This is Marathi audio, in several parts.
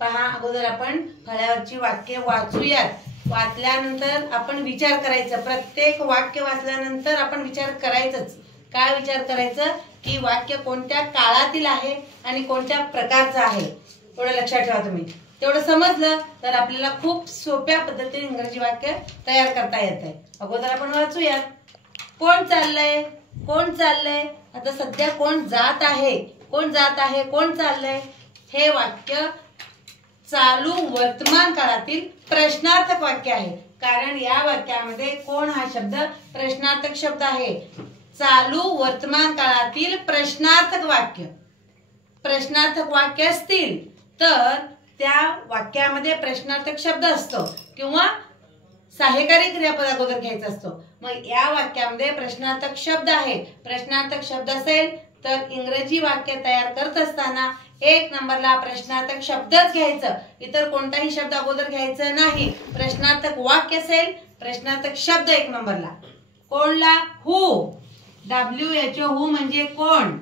पहा, अगोदर आपण फळ्यावरची वाक्य वाचूयात. वाचल्यानंतर आपण विचार करायचा. प्रत्येक वाक्य वाचल्यानंतर आपण विचार करायचंच. काय विचार करायचं की वाक्य कोणत्या काळातील आहे आणि कोणत्या प्रकारचं आहे. थोडं लक्षात ठेवा तुम्ही. तेवढं समजलं तर आपल्याला खूप सोप्या पद्धतीने इंग्रजी वाक्य तयार करता येते. अगोदर आपण वाचूयात. कोण चाललंय, कोण चाललंय. आता सध्या कोण जात आहे, कोण जात आहे, कोण चाललंय. हे वाक्य चालू वर्तमान काळातील प्रश्नार्थक वाक्य आहे. कारण या वाक्यामध्ये कोण हा शब्द प्रश्नार्थक शब्द आहे. चालू वर्तमान काळातील प्रश्नार्थक वाक्य. प्रश्नार्थक वाक्य असतील तर त्या वाक्यामध्ये प्रश्नार्थक शब्द असतो किंवा सहाय्यकारी क्रियापद अगोदर घ्यायचा असतो. मग या वाक्यामध्ये प्रश्नार्थक शब्द आहे. प्रश्नार्थक शब्द असेल तर इंग्रजी वाक्य तयार करत असताना 1 नंबरला प्रश्नार्थक शब्दच घ्यायचं. इतर कोणताही शब्द अगोदर घ्यायचं नाही. प्रश्नार्थक वाक्य असेल, प्रश्नार्थक शब्द 1 नंबरला. कोणला? हु. WHO हु म्हणजे कोण.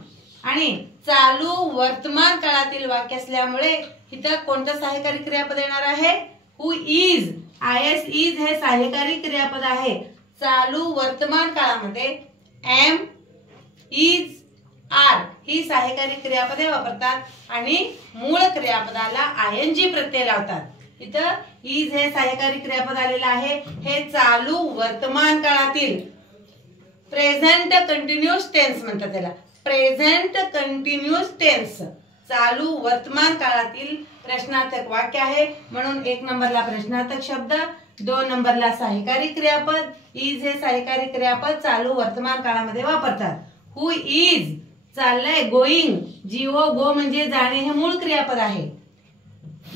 आणि चालू वर्तमान काळातील वाक्य असल्यामुळे इथं कोणतं सहाय्यकारी क्रियापद येणार आहे? हु इज. IS इज हे सहाय्यकारी क्रियापद आहे. चालू वर्तमान काळामध्ये एम, इज, आर ही सहाय्यकारी क्रियापदे वापरतात आणि मूळ क्रियापदाला ING प्रत्यय लावतात. इथं इज हे सहाय्यकारी क्रियापद आलेलं आहे. हे चालू वर्तमान काळातील प्रेझेंट कंटिन्युअस टेन्स म्हणतात त्याला. प्रेझेंट कंटिन्युअस टेन्स चालू वर्तमान काळातील प्रश्नार्थक वाक्य आहे. म्हणून 1 नंबरला प्रश्नार्थक शब्द, 2 नंबरला सहाय्यकारी क्रियापद. इज हे सहाय्यकारी क्रियापद चालू वर्तमान काळामध्ये वापरतात. हु इज चाललंय, गोइंग. जीओ गो म्हणजे जाणे हे मूळ क्रियापद आहे.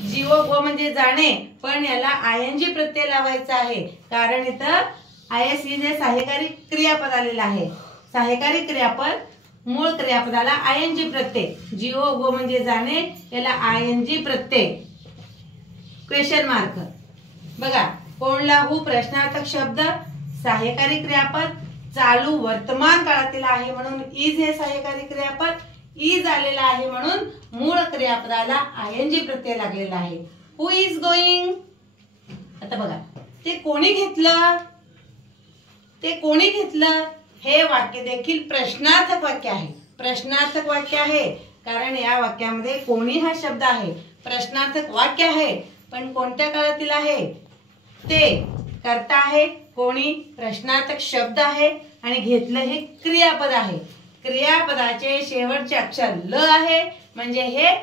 जीओ गो म्हणजे जाणे, पण याला ING प्रत्यय लावायचा आहे. कारण इथं IS इज हे सहाय्यकारी क्रियापद आलेलं आहे. सहाय्यकारी क्रियापद मूळ क्रियापदाला ING प्रत्यय. जीओ गो म्हणजे जाणे, याला ING प्रत्यय. Question mark. बघा, कोणला? हु प्रश्नार्थक शब्द, सहाय्यकारी क्रियापद चालू वर्तमान काळातील आहे म्हणून इज हे सहाय्यकारी क्रियापद. इज आलेला आहे म्हणून मूळ क्रियापदाला ING प्रत्यय लागलेला आहे. हु इज गोइंग. आता बघा, ते कोणी घेतलं, ते कोणी घेतलं. हे वाक्य देखील प्रश्नार्थक वाक्य आहे. प्रश्नार्थक वाक्य आहे कारण या वाक्यामध्ये कोणी हा शब्द आहे. प्रश्नार्थक वाक्य आहे पण कोणत्या काळातील आहे? ते कर्ता आहे. कोणी प्रश्नार्थक शब्द आहे आणि घेतलं हे क्रियापद आहे. क्रियापदाचे शेवटचे अक्षर ल आहे म्हणजे हे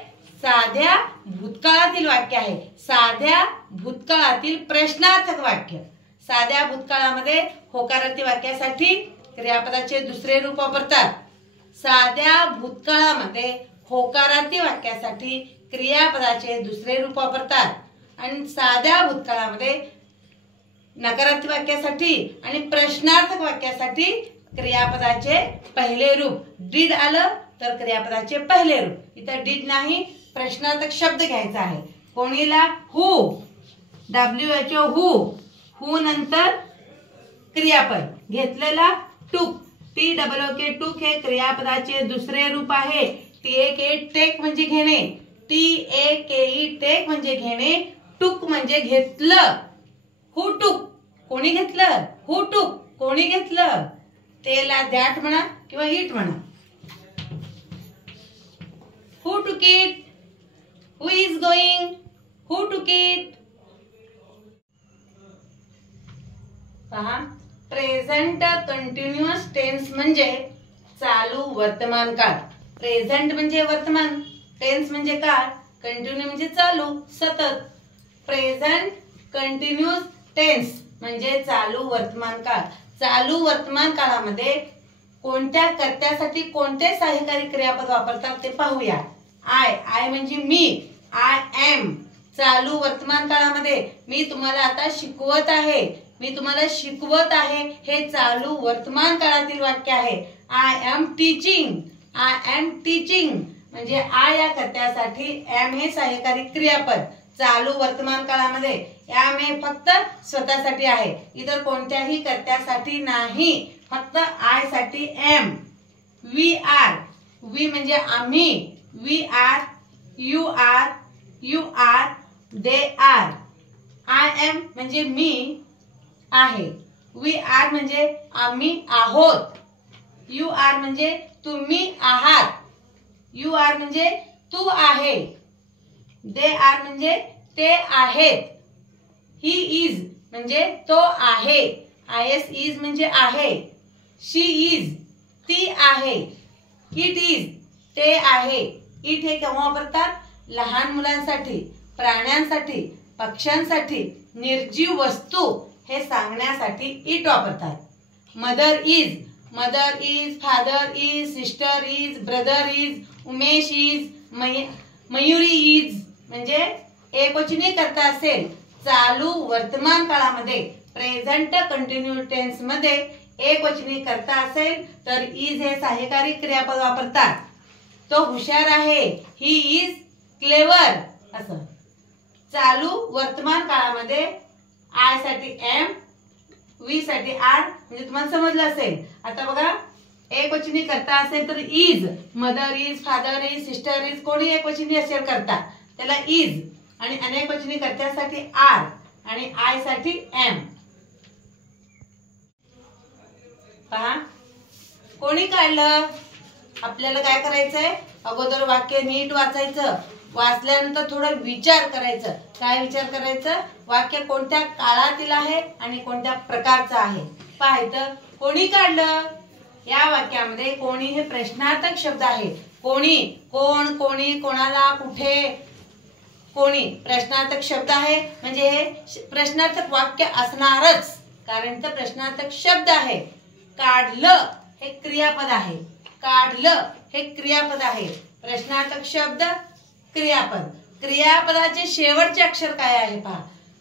साध्या भूतकाळातील वाक्य आहे. साध्या भूतकाळातील प्रश्नार्थक वाक्य. साध्या भूतकाळामध्ये होकारार्थी वाक्यासाठी क्रियापदाचे दुसरे रूप वापरतात. साध्या भूतकाळामध्ये होकारार्थी वाक्यासाठी क्रियापदाचे दुसरे रूप वापरतात आणि साध्या भूतकाळामध्ये नकारार्थी वाक्यासाठी आणि प्रश्नार्थक वाक्यासाठी क्रियापदाचे पहिले रूप. डिड आलं तर क्रियापदाचे पहिले रूप. इथं डिड नाही, प्रश्नार्थक शब्द घ्यायचा आहे. कोणीला? हु. WHO हु. हु नंतर क्रियापद घेतलेला टूक. TOOK टूक हे क्रियापदाचे दुसरे रूप आहे. TAKE टेक म्हणजे घेणे. TAKE टेक म्हणजे घेणे. टूक म्हणजे घेतलं. हु टूक कोणी घेतलं. हु टूक कोणी घेतलं. तेला दॅट म्हणा किंवा इट म्हणा. Who took it. Who is going. Who took it. पहा, प्रेझेंट कंटिन्युअस टेन्स म्हणजे चालू वर्तमान काळ. प्रेझेंट म्हणजे वर्तमान, टेन्स म्हणजे काळ, कंटिन्यू म्हणजे चालू, सतत. प्रेझेंट कंटिन्युअस टेन्स म्हणजे चालू वर्तमान काळ. चालू वर्तमान काळामध्ये कोणत्या कर्त्यासाठी कोणते सहाय्यकारी क्रियापद वापरतात ते पाहूया. आय म्हणजे मी. I am. चालू वर्तमान काळामध्ये मी तुम्हाला आता शिकवत आहे. मी तुम्हाला शिकवत आहे हे चालू वर्तमान काळातील वाक्य आहे. I am teaching. I am teaching म्हणजे आय या कर्त्यासाठी एम हे सहाय्यकारी क्रियापद. चालू वर्तमान काळामध्ये एम हे फक्त स्वतःसाठी आहे. इतर कोणत्याही कर्त्यासाठी नाही. फक्त आय साठी एम. We R. वी म्हणजे आम्ही. We are. You are. You are, they are. I am म्हणजे मी आहे. वी आर म्हणजे आम्ही आहोत. यू आर म्हणजे तुम्ही आहात. यू आर म्हणजे तू आहे. दे आर म्हणजे ते आहेत. ही इज म्हणजे तो आहे. आयएस इज म्हणजे आहे. शी इज ती आहे. इट इज ते आहे. इट हे केव्हा वापरतात? लहान मुलांसाठी, प्राण्यांसाठी, पक्ष्यांसाठी, निर्जीव वस्तू हे सांगण्यासाठी इट वापरतात. Mother is, mother is, father is, sister is, brother is, Umesh is, Mayuri is म्हणजे एकवचनी करता असेल चालू वर्तमान काळामध्ये प्रेझेंट कंटिन्यू टेन्स मध्ये एकवचनी करता असेल तर इज हे सहाय्यकारी क्रियापद वापरतात. तो हुशार आहे. He is clever. असं चालू वर्तमान काळामध्ये आय साठी एम, वी साठी आर म्हणजे तुम्हाला समजलं असेल. आता बघा एकवचनी करता असेल तर is, mother is, father is, sister is कोणी एकवचनी असेल करता त्याला इज, आणि अनेकवचनी कर्त्यासाठी आर आणि आय साठी एम. पहा कोणी काढलं. आपल्याला काय करायचंय? अगोदर वाक्य नीट वाचायचं. वाचल्यानंतर थोडं विचार करायचं. काय विचार करायचं? वाक्य कोणत्या काळातील आहे आणि कोणत्या प्रकारचं आहे. पाहायचं कोणी काढलं. या वाक्यामध्ये कोणी हे प्रश्नार्थक शब्द आहे. कोणी, कोण, कोणी, कोणाला, कुठे, कोणी प्रश्नार्थक शब्द आहे म्हणजे हे प्रश्नार्थक वाक्य असणारच, कारण तर प्रश्नार्थक शब्द आहे. काढलं हे क्रियापद आहे. काढलं हे क्रियापद आहे. प्रश्नार्थक शब्द क्रियापद. क्रियापदाचे शेवटचे अक्षर काय आहे पहा.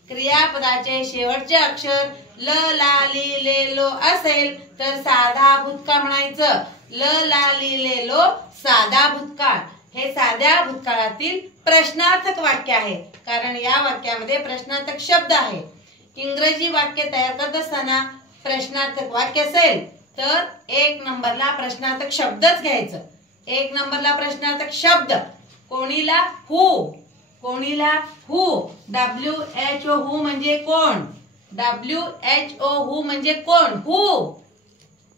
क्रियापदाचे शेवटचे अक्षर ल, ला, ली, ले, लो असेल तर साधा भूतकाळ म्हणायचं. ल, ला, ली, ले, लो साधा भूतकाळ. हे साध्या भूतकाळातील प्रश्नार्थक वाक्य आहे, कारण या वाक्यामध्ये प्रश्नार्थक शब्द आहे. इंग्रजी वाक्य तयार करत असताना प्रश्नार्थक वाक्य असेल तर एक नंबरला प्रश्नार्थक शब्दच घ्यायचं. एक नंबरला प्रश्नार्थक शब्द. कोणीला हु, कोणीला हु. WHO हु म्हणजे कोण. WHO हु म्हणजे कोण. हु.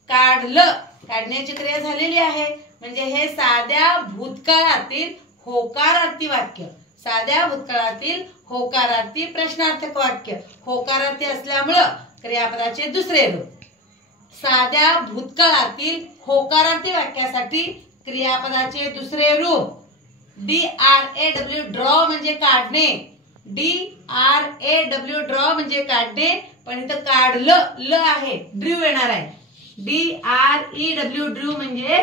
काढलं काढण्याची क्रिया झालेली आहे म्हणजे हे साध्या भूतकाळातील होकारार्थी वाक्य. साध्या भूतकाळातील होकारार्थी प्रश्नार्थक वाक्य. होकारार्थी असल्यामुळं क्रियापदाचे दुसरे रूप. साध्या भूतकाळातील होकारार्थी वाक्यासाठी क्रियापदाचे दुसरे रूप DRAW ड्रॉ म्हणजे काढणे. DRAW ड्रॉ म्हणजे काढणे, पण इथं काढलं ल आहे, ड्र्यू येणार आहे. DREW ड्र्यू म्हणजे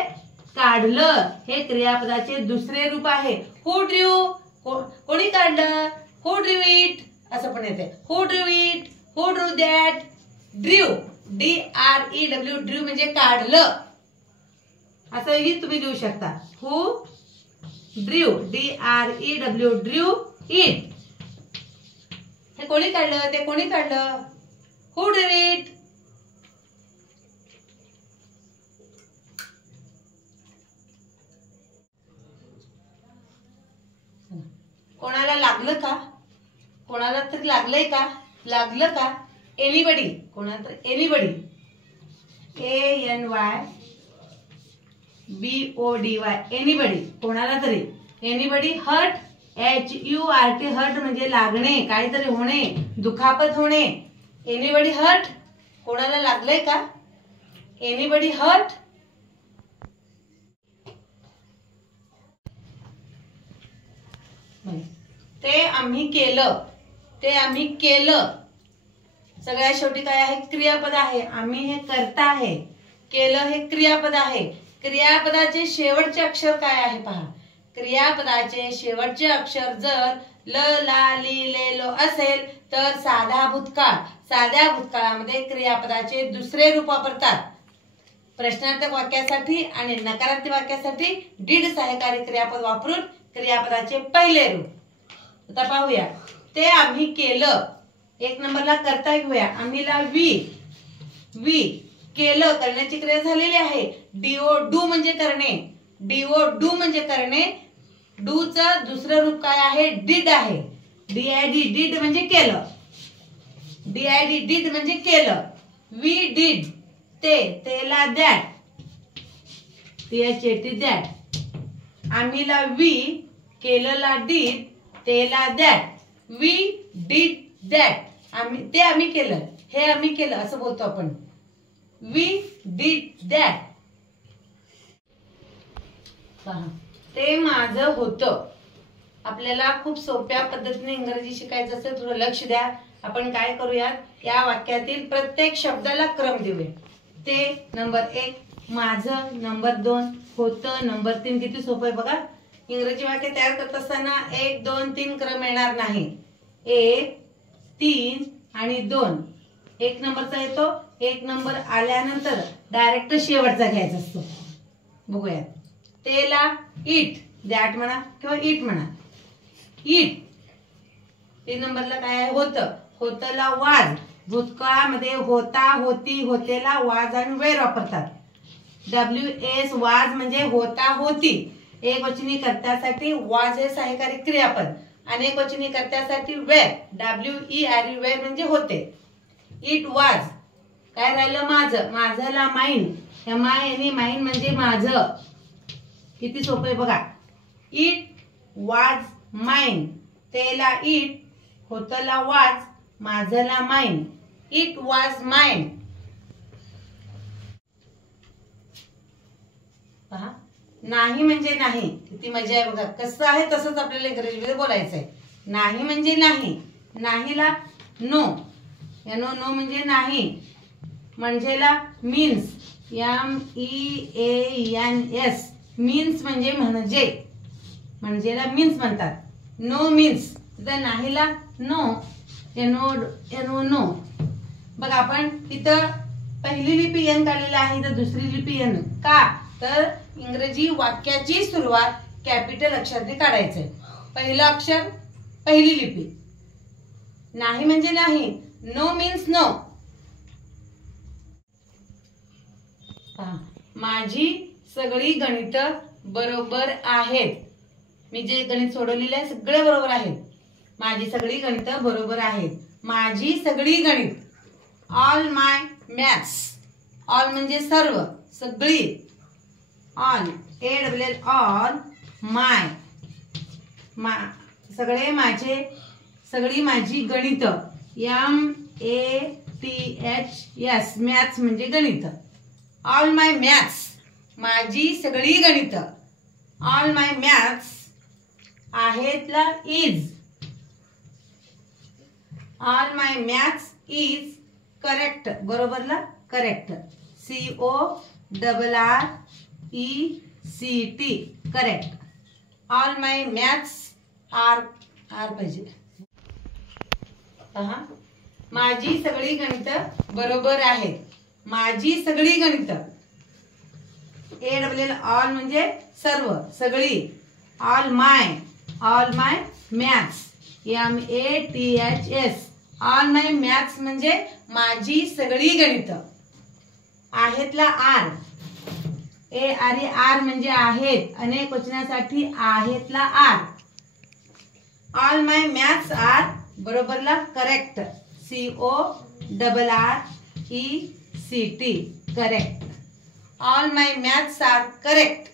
काढलं हे क्रियापदाचे दुसरे रूप आहे. हु ड्र्यू कोणी काढलं. हु ड्र्यू इट असं पण येते. Who drew it, who drew that. Drew DREW drew म्हणजे काढलं असंही तुम्ही लिहू शकता. Who drew DREW drew it. हे कोणी काढलं. ते कोणी काढलं. Who drew it. कोणाला लागलं का. कोणाला तरी लागलंय का. लागलं का. एनीबडी कोणाला तर एनीबडी. ANYBODY एनीबडी कोणाला तरी. Anybody hurt. HURT हर्ट म्हणजे लागणे, काहीतरी होणे, दुखापत होणे. एनीबडी हर्ट कोणाला लागलंय का. Anybody hurt. ते आम्ही केलं. ते आम्ही केलं. सगळ्यात शेवटी काय आहे. क्रियापद आहे. आम्ही हे करता आहे. केलं हे क्रियापद आहे. क्रियापदाचे शेवटचे अक्षर काय आहे पहा. क्रियापदाचे शेवटचे अक्षर जर ल, ला, ली, ले, लो असेल तर साधा भूतकाळ. साध्या भूतकाळामध्ये क्रियापदाचे दुसरे रूप वापरतात. प्रश्नार्थक वाक्यासाठी आणि नकारार्थक वाक्यासाठी डीड सहाय्यकारी क्रियापद वापरून क्रियापदाचे पहिले रूप. आता पाहूया. ते आम्ही केलं. एक नंबरला करता घेऊया. आम्हीला वी. वी केलं करण्याची क्रिया झालेली आहे. DO डू म्हणजे करणे. DO डू म्हणजे करणे. डूचं दुसरं रूप काय आहे? डिड आहे. DID डिड म्हणजे केलं. DID डिड म्हणजे केलं. वी डिड तेला दॅट, THAT दॅट. आम्हीला वी, केलंला डिड, तेला दॅट. We did that. आम्ही केलं, हे आम्ही केलं असं बोलतो आपण. We did that. ते माझं होतं. आपल्याला खूप सोप्या पद्धतीने इंग्रजी शिकायचं असेल थोडं लक्ष द्या. आपण काय करूयात, या वाक्यातील प्रत्येक शब्दाला क्रम देऊया. ते नंबर 1 माझं, नंबर 2 होतं, नंबर 3. किती सोपं आहे बघा. इंग्रजी वाक्य तयार करत असताना 1 2 3 क्रम येणार नाही. 1 3 आणि 2. 1 नंबरचा येतो. 1 नंबर आल्यानंतर डायरेक्ट शेवटचा घ्यायचा असतो. बघूया. तेला इट, दॅट म्हणा किंवा इट म्हणा. इट. 3 नंबरला काय आहे? होतं. होतला वाज. भूतकाळामध्ये होता, होती, होतेला वाज आणि वेर वापरतात. WS वाज म्हणजे होता, होती. एकवचनी कर्त्यासाठी वाज हे सहाय्यकारी क्रियापद. अनेक वचनी कर्त्यासाठी वेर, WER वेर म्हणजे होते. इट वाज. काय राहिलं? माझं. माझला माइन. MINE माइन म्हणजे माझं. किती सोपं आहे बघा. इट वाज माइन. तेला इट, होतला वाज, माझला माइन. इट वाज माइन. पहा, नाही म्हणजे नाही. किती मजा आहे बघा. कसं आहे तसंच आपल्याला इंग्रजीमध्ये बोलायचं आहे. नाही म्हणजे नाही. नाहीला नो. नो म्हणजे नाही. म्हणजेला मीन्स. MEANS. मीन्स म्हणजे म्हणजे. म्हणजेला मीन्स म्हणतात. No means. तर नाहीला नो. नो. बघा आपण इथं पहिली लिपी एन काढलेली आहे, तर दुसरी लिपी एन. का? तर इंग्रजी वाक्याची सुरुवात कॅपिटल अक्षराने काढायचंय. पहिलं अक्षर पहिली लिपी. नाही म्हणजे नाही. No means no. माझी सगळी गणित बरोबर आहेत. मी जे गणित सोडवलेले आहे सगळे बरोबर आहेत. माझी सगळी गणित बरोबर आहेत. माझी सगळी गणित. All my maths. ऑल म्हणजे सर्व, सगळी. All, ALL all. माय, सगळे माझे, सगळी माझी गणित. MATHS मॅथ्स म्हणजे गणित. All my maths. माझी सगळी गणित. ऑल माय मॅथ्स आहेतला is. All my maths is correct. बरोबरला correct. CORRECT correct. All my maths are पाहिजे. पहा, माझी सगळी गणित बरोबर आहेत. माझी सगळी गणित. ALL ऑल म्हणजे सर्व, सगळी. All my maths. MATHS all my maths म्हणजे माझी सगळी गणित. आहेतला आर. ARE म्हणजे आहेत. अनेक वचनासाठी आहेतला are. All my maths are बरोबरला correct. CORRECT correct. All my maths are correct.